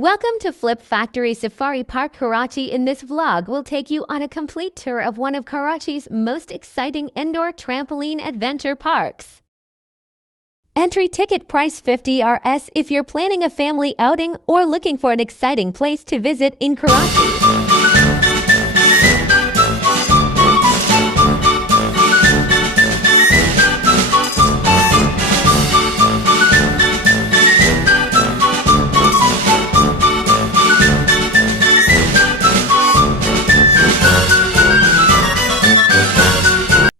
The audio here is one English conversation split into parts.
Welcome to Flip Factory Safari Park Karachi. In this vlog, we'll take you on a complete tour of one of Karachi's most exciting indoor trampoline adventure parks. Entry ticket price 50 Rs if you're planning a family outing or looking for an exciting place to visit in Karachi.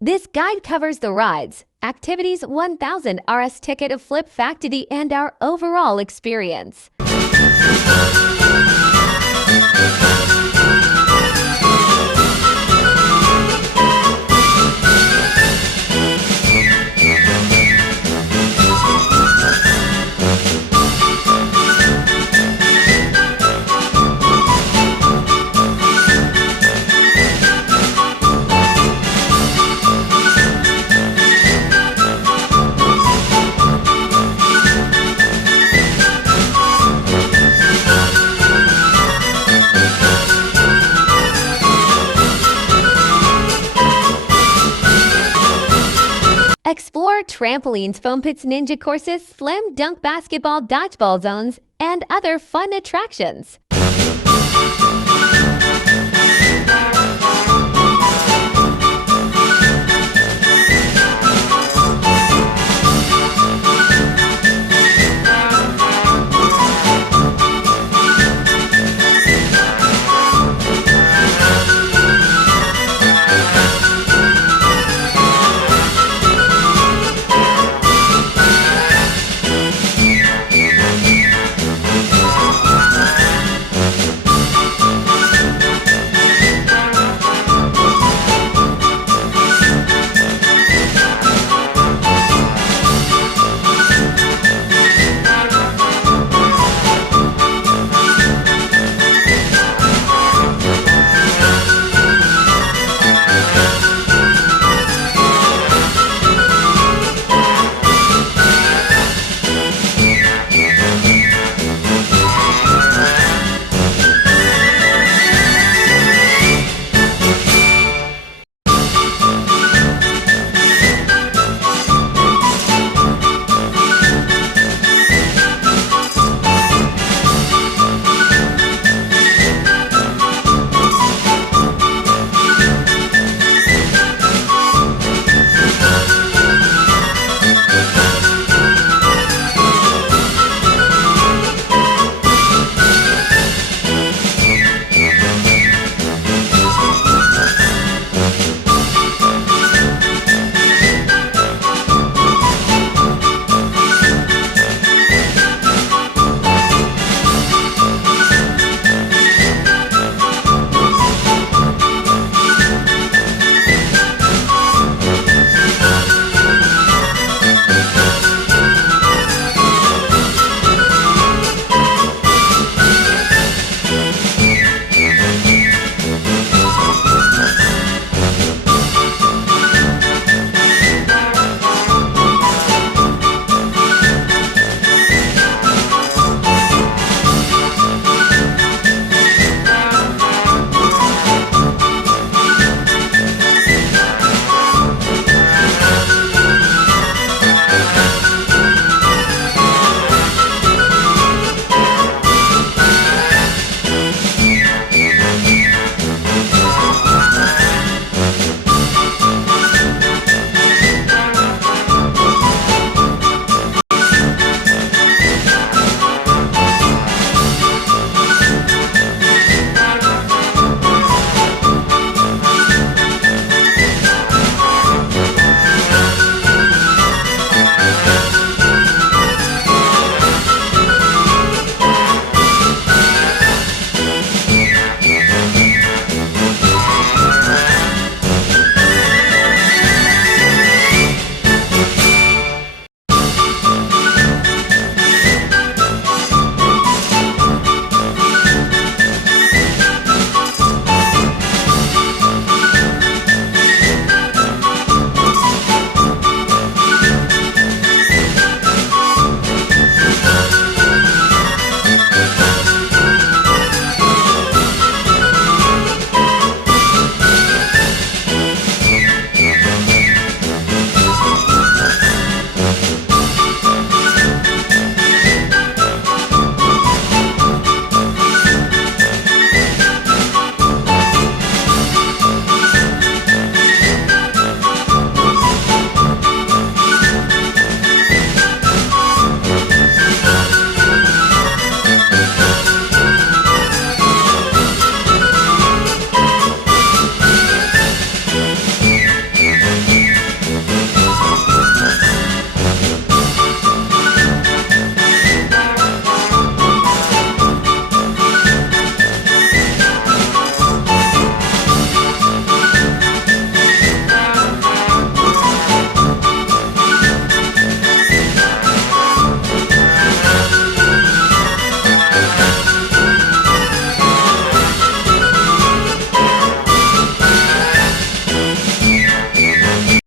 This guide covers the rides, activities, 1000 Rs ticket of Flip Factory, and our overall experience. Explore trampolines, foam pits, ninja courses, slam dunk basketball, dodgeball zones, and other fun attractions.